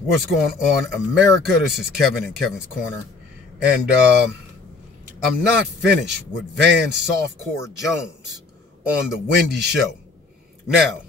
What's going on, America? This is Kevin in Kevin's Corner. And I'm not finished with Van Softcore Jones on the Wendy show. Now,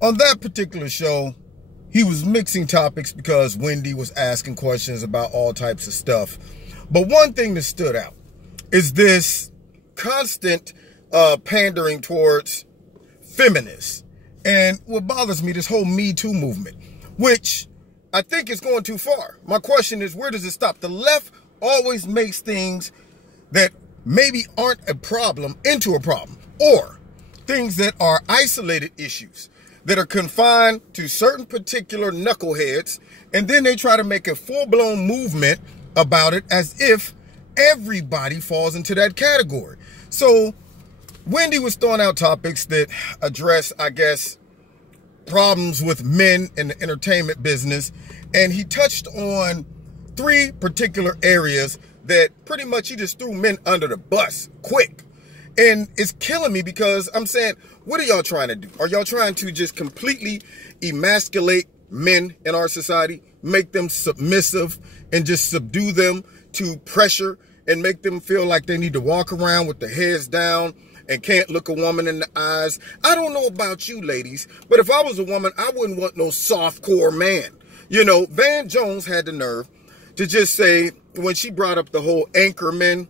on that particular show, he was mixing topics because Wendy was asking questions about all types of stuff. But one thing that stood out is this constant pandering towards feminists. And what bothers me, this whole Me Too movement, which I think is going too far. My question is, where does it stop? The left always makes things that maybe aren't a problem into a problem, or things that are isolated issues that are confined to certain particular knuckleheads, and then they try to make a full-blown movement about it as if everybody falls into that category. So Wendy was throwing out topics that address, I guess, problems with men in the entertainment business, and he touched on three particular areas that pretty much he just threw men under the bus quick. And it's killing me because I'm saying, what are y'all trying to do? Are y'all trying to just completely emasculate men in our society, make them submissive and just subdue them to pressure and make them feel like they need to walk around with their heads down and can't look a woman in the eyes? I don't know about you ladies, but if I was a woman, I wouldn't want no soft-core man. You know, Van Jones had the nerve to just say, when she brought up the whole anchor men,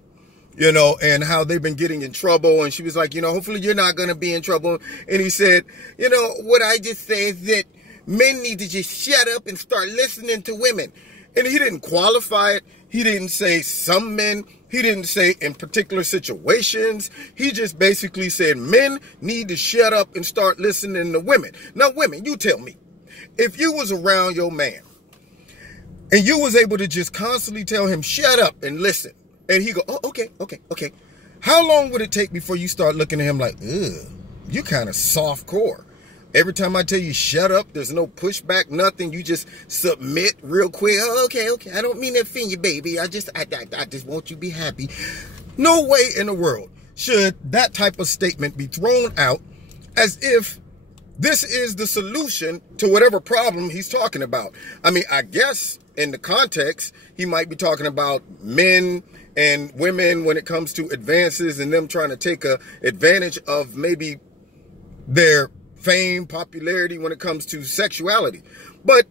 you know, and how they've been getting in trouble, and she was like, you know, hopefully you're not going to be in trouble. And he said, you know, what I just say is that men need to just shut up and start listening to women. And he didn't qualify it. He didn't say some men. He didn't say in particular situations. He just basically said men need to shut up and start listening to women. Now, women, you tell me, if you was around your man and you was able to just constantly tell him, shut up and listen, and he go, oh, okay. How long would it take before you start looking at him like, ugh, you kind of soft core? Every time I tell you shut up, there's no pushback, nothing. You just submit real quick. Oh, okay. I don't mean to offend you, baby. I just want you to be happy. No way in the world should that type of statement be thrown out as if this is the solution to whatever problem he's talking about. I mean, I guess in the context, he might be talking about men and women when it comes to advances and them trying to take advantage of maybe their fame, popularity when it comes to sexuality. But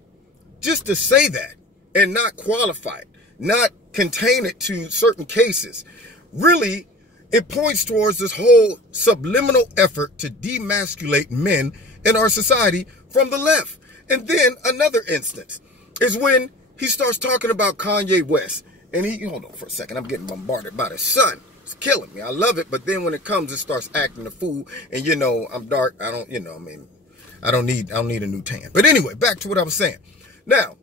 just to say that and not qualify it, not contain it to certain cases, really, it points towards this whole subliminal effort to demasculate men in our society from the left. And then another instance is when he starts talking about Kanye West. And hold on for a second, I'm getting bombarded by the sun. It's killing me. I love it, but then when it comes, it starts acting a fool. And you know, I'm dark. I don't need a new tan. But anyway, back to what I was saying. Now,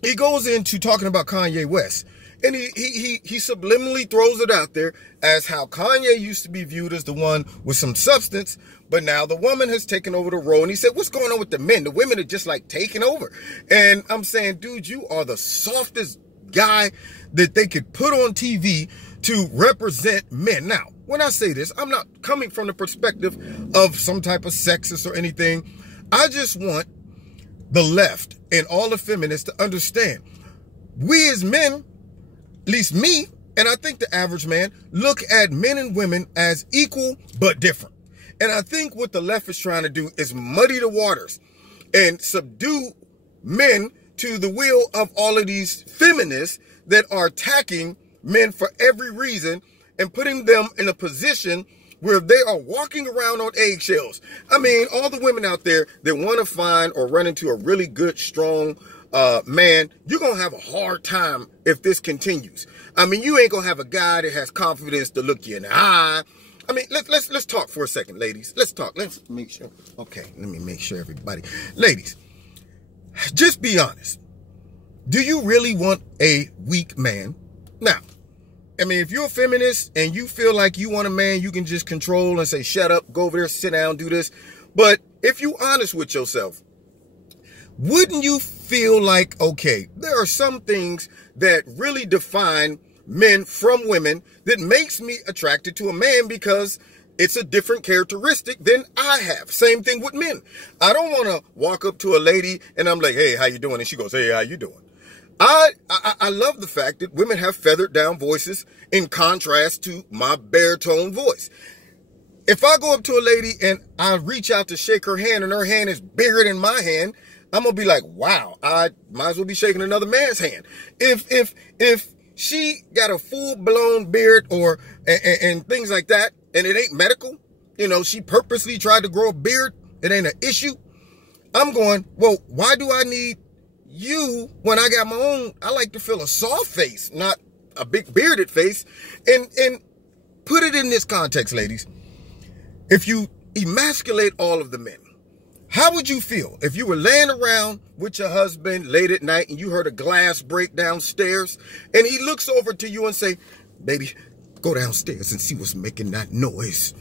he goes into talking about Kanye West, and he subliminally throws it out there as how Kanye used to be viewed as the one with some substance, but now the woman has taken over the role. And he said, what's going on with the men? The women are just like taking over. And I'm saying, dude, you are the softest guy that they could put on TV to represent men. Now, when I say this, I'm not coming from the perspective of some type of sexist or anything. I just want the left and all the feminists to understand, we as men, at least me, and I think the average man, look at men and women as equal but different. And I think what the left is trying to do is muddy the waters and subdue men to the will of all of these feminists that are attacking men for every reason and putting them in a position where they are walking around on eggshells. I mean, all the women out there that want to find or run into a really good, strong man, you're going to have a hard time if this continues. I mean, you ain't going to have a guy that has confidence to look you in the eye. I mean, let's talk for a second, ladies. Let's talk. Let's make sure. Okay, let me make sure everybody. Ladies, just be honest. Do you really want a weak man? Now, I mean, if you're a feminist and you feel like you want a man you can just control and say, shut up, go over there, sit down, do this. But if you're honest with yourself, wouldn't you feel like, okay, there are some things that really define men from women that makes me attracted to a man because it's a different characteristic than I have. Same thing with men. I don't want to walk up to a lady and I'm like, hey, how you doing? And she goes, hey, how you doing? I love the fact that women have feathered down voices in contrast to my baritone voice. If I go up to a lady and I reach out to shake her hand and her hand is bigger than my hand, I'm going to be like, wow, I might as well be shaking another man's hand. If she got a full-blown beard or and things like that, and it ain't medical, you know, she purposely tried to grow a beard, it ain't an issue, I'm going, well, why do I need you when I got my own? I like to feel a soft face, not a big bearded face. And put it in this context, ladies. If you emasculate all of the men, how would you feel if you were laying around with your husband late at night and you heard a glass break downstairs and he looks over to you and say, baby, go downstairs and see what's making that noise?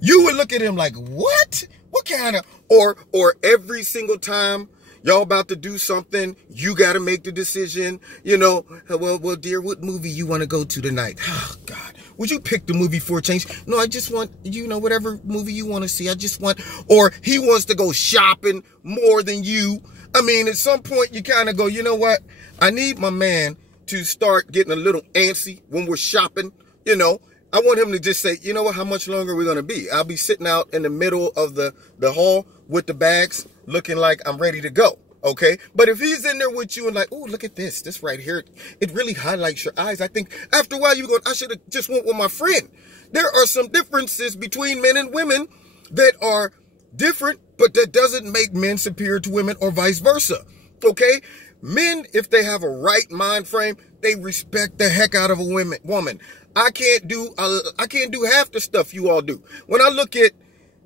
You would look at him like, what? What kind of, or every single time y'all about to do something, you got to make the decision, you know, well, dear, what movie you want to go to tonight? Oh, God. Would you pick the movie for a change? No, I just want, you know, whatever movie you want to see. I just want, or he wants to go shopping more than you. I mean, at some point you kind of go, you know what? I need my man to start getting a little antsy when we're shopping. You know, I want him to just say, you know what? How much longer are we going to be? I'll be sitting out in the middle of the hall with the bags looking like I'm ready to go. Okay, but if he's in there with you and like, oh, look at this right here, it really highlights your eyes. I think after a while you're going, I should have just went with my friend. There are some differences between men and women that are different, but that doesn't make men superior to women or vice versa. Okay, men, if they have a right mind frame, they respect the heck out of a woman. I can't do half the stuff you all do. When I look at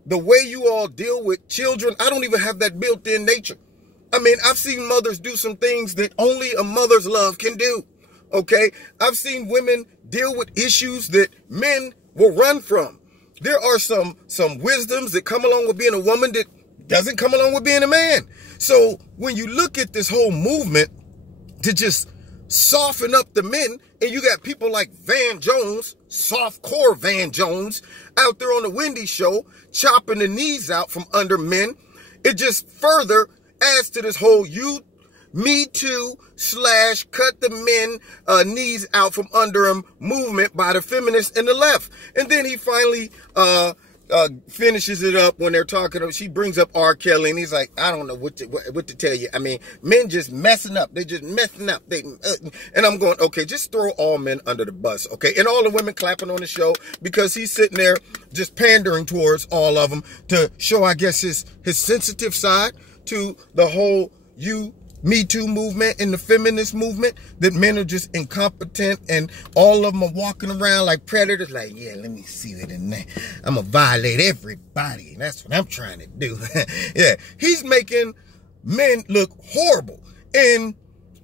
the way you all deal with children, I don't even have that built-in nature. I mean, I've seen mothers do some things that only a mother's love can do, okay? I've seen women deal with issues that men will run from. There are some wisdoms that come along with being a woman that doesn't come along with being a man. So when you look at this whole movement to just soften up the men, and you got people like Van Jones, softcore Van Jones, out there on the Wendy show, chopping the knees out from under men, it just further adds to this whole Me Too / cut the men knees out from under him movement by the feminists and the left. And then he finally finishes it up when they're talking. She brings up R. Kelly and he's like, I don't know what to tell you. I mean, men just messing up. They just messing up. And I'm going, okay, just throw all men under the bus. Okay. And all the women clapping on the show because he's sitting there just pandering towards all of them to show, I guess, his sensitive side to the whole Me Too movement and the feminist movement, that men are just incompetent and all of them are walking around like predators, like, yeah, let me see it in there. I'm going to violate everybody. And that's what I'm trying to do. Yeah, he's making men look horrible. And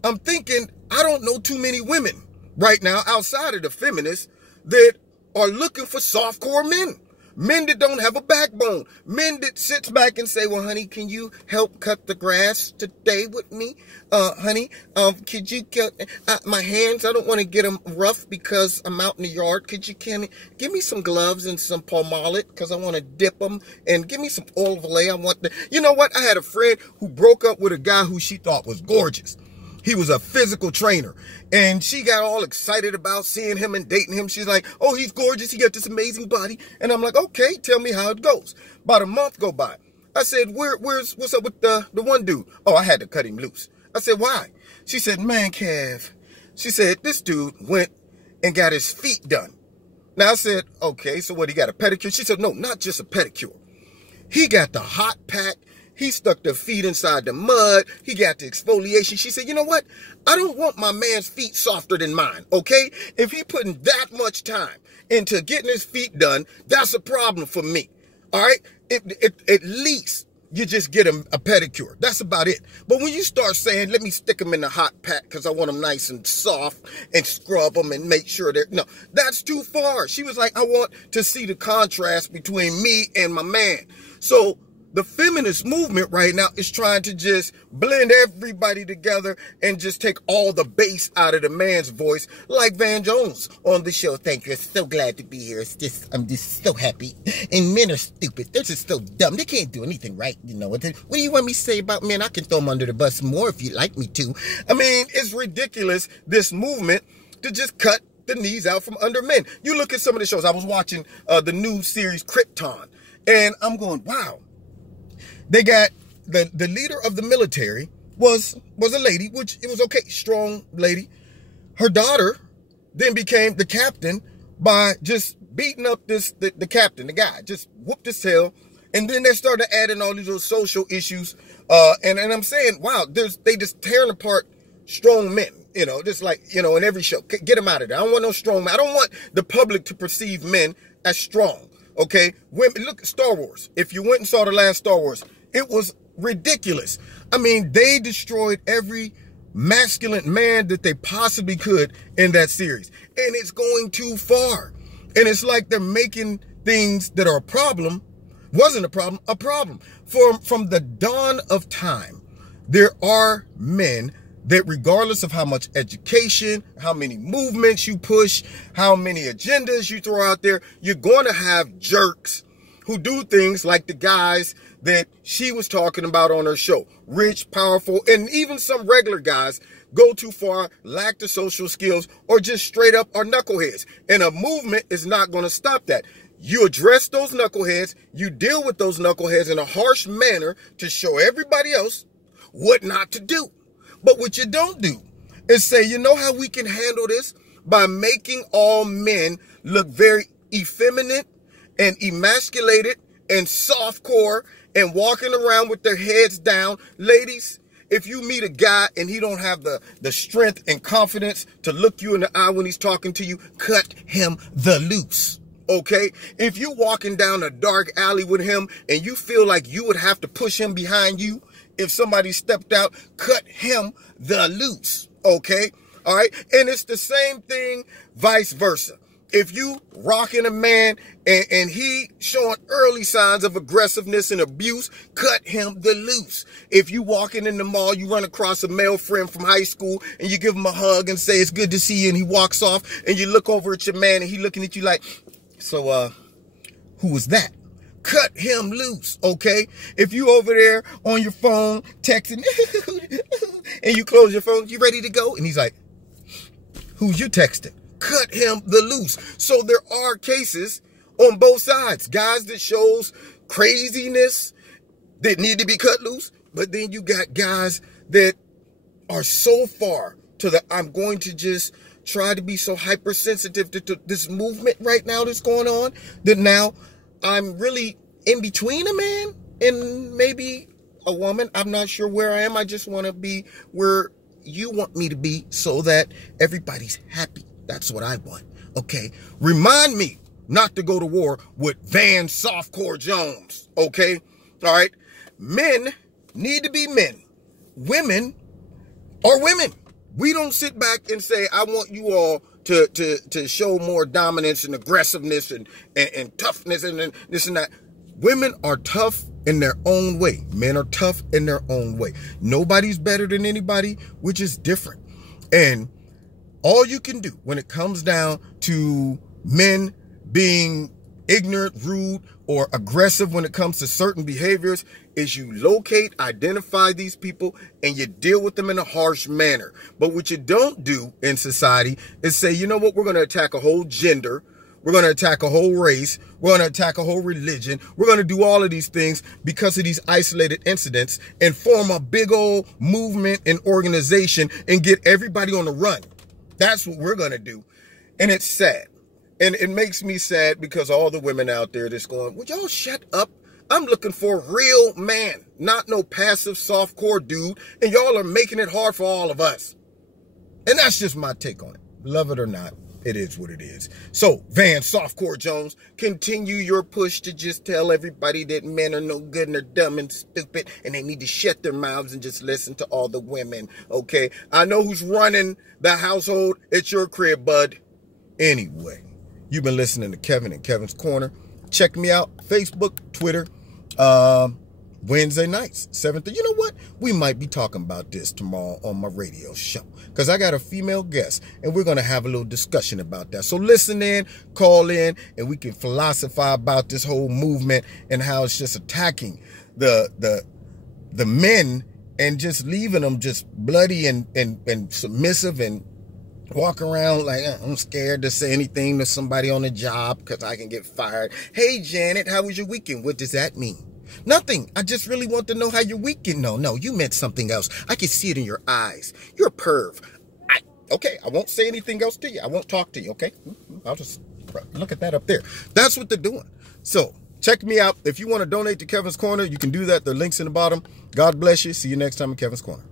I'm thinking, I don't know too many women right now outside of the feminists that are looking for softcore men. Men that don't have a backbone. Men that sits back and say, well, honey, can you help cut the grass today with me? Honey, could you cut my hands? I don't want to get them rough because I'm out in the yard. Could you give me some gloves and some palmolive because I want to dip them, and give me some olive oil. You know what? I had a friend who broke up with a guy who she thought was gorgeous. He was a physical trainer, and she got all excited about seeing him and dating him. She's like, oh, he's gorgeous. He got this amazing body. And I'm like, okay, tell me how it goes. About a month go by. I said, what's up with the one dude? Oh, I had to cut him loose. I said, why? She said, man, Kev. She said, this dude went and got his feet done. Now I said, okay, so what, he got a pedicure? She said, no, not just a pedicure. He got the hot pack. He stuck the feet inside the mud. He got the exfoliation. She said, you know what? I don't want my man's feet softer than mine, okay? If he putting that much time into getting his feet done, that's a problem for me, all right? At least you just get him a pedicure. That's about it. But when you start saying, let me stick them in the hot pack because I want them nice and soft and scrub them and make sure they're... No, that's too far. She was like, I want to see the contrast between me and my man. So the feminist movement right now is trying to just blend everybody together and just take all the bass out of the man's voice, like Van Jones on the show. Thank you. So glad to be here. I'm just so happy. And men are stupid. They're just so dumb. They can't do anything right. You know what do you want me to say about men? I can throw them under the bus more if you'd like me to. I mean, it's ridiculous, this movement, to just cut the knees out from under men. You look at some of the shows. I was watching the new series Krypton, and I'm going, wow. They got the leader of the military was a lady, which it was okay, strong lady. Her daughter then became the captain by just beating up the captain, the guy, just whooped his tail. And then they started adding all these little social issues. And I'm saying, wow, they just tearing apart strong men, you know, just like, you know, in every show. Get them out of there. I don't want no strong men. I don't want the public to perceive men as strong. Okay, women, look at Star Wars. If you went and saw the last Star Wars, it was ridiculous. I mean, they destroyed every masculine man that they possibly could in that series. And it's going too far. And it's like they're making things that are a problem, wasn't a problem. From the dawn of time, there are men that regardless of how much education, how many movements you push, how many agendas you throw out there, you're going to have jerks who do things like the guys that she was talking about on her show. Rich, powerful, and even some regular guys go too far, lack the social skills, or just straight up are knuckleheads. And a movement is not going to stop that. You address those knuckleheads, you deal with those knuckleheads in a harsh manner to show everybody else what not to do. But what you don't do is say, you know how we can handle this? By making all men look very effeminate and emasculated and softcore and walking around with their heads down. Ladies, if you meet a guy and he don't have the strength and confidence to look you in the eye when he's talking to you, cut him the loose. Okay? If you walking down a dark alley with him and you feel like you would have to push him behind you, if somebody stepped out, cut him the loose, okay? All right? And it's the same thing vice versa. If you rocking a man and he showing early signs of aggressiveness and abuse, cut him the loose. If you walking in the mall, you run across a male friend from high school and you give him a hug and say, it's good to see you, and he walks off and you look over at your man and he looking at you like, so, who was that? Cut him loose, okay? If you over there on your phone texting and you close your phone, you ready to go? And he's like, who's you texting? Cut him the loose. So there are cases on both sides. Guys that shows craziness that need to be cut loose. But then you got guys that are so far to the, I'm going to just try to be so hypersensitive to this movement right now that's going on, that now I'm really in between a man and maybe a woman. I'm not sure where I am. I just want to be where you want me to be so that everybody's happy. That's what I want. Okay. Remind me not to go to war with Van Softcore Jones. Okay. All right. Men need to be men. Women are women. We don't sit back and say, I want you all to show more dominance and aggressiveness and toughness and this and that. Women are tough in their own way. Men are tough in their own way. Nobody's better than anybody. We're just different. And all you can do when it comes down to men being ignorant, rude, or aggressive when it comes to certain behaviors is you locate, identify these people, and you deal with them in a harsh manner. But what you don't do in society is say, you know what, we're going to attack a whole gender. We're going to attack a whole race. We're going to attack a whole religion. We're going to do all of these things because of these isolated incidents and form a big old movement and organization and get everybody on the run. That's what we're going to do. And it's sad. And it makes me sad because all the women out there that's going, would y'all shut up? I'm looking for a real man, not no passive softcore dude. And y'all are making it hard for all of us. And that's just my take on it. Love it or not, it is what it is. So, Van Softcore Jones, continue your push to just tell everybody that men are no good and they're dumb and stupid and they need to shut their mouths and just listen to all the women, okay? I know who's running the household at your crib, bud. Anyway, you've been listening to Kevin and Kevin's Corner. Check me out, Facebook, Twitter, Wednesday nights, 7:30. You know what? We might be talking about this tomorrow on my radio show because I got a female guest and we're going to have a little discussion about that. So listen in, call in, and we can philosophize about this whole movement and how it's just attacking the men and just leaving them just bloody and submissive and walk around like, I'm scared to say anything to somebody on the job because I can get fired. Hey, Janet, how was your weekend? What does that mean? Nothing. I just really want to know how your weekend. No, you meant something else. I can see it in your eyes. You're a perv. Okay, I won't say anything else to you. I won't talk to you, okay? I'll just look at that up there. That's what they're doing. So check me out. If you want to donate to Kevin's Corner, you can do that. The link's in the bottom. God bless you. See you next time in Kevin's Corner.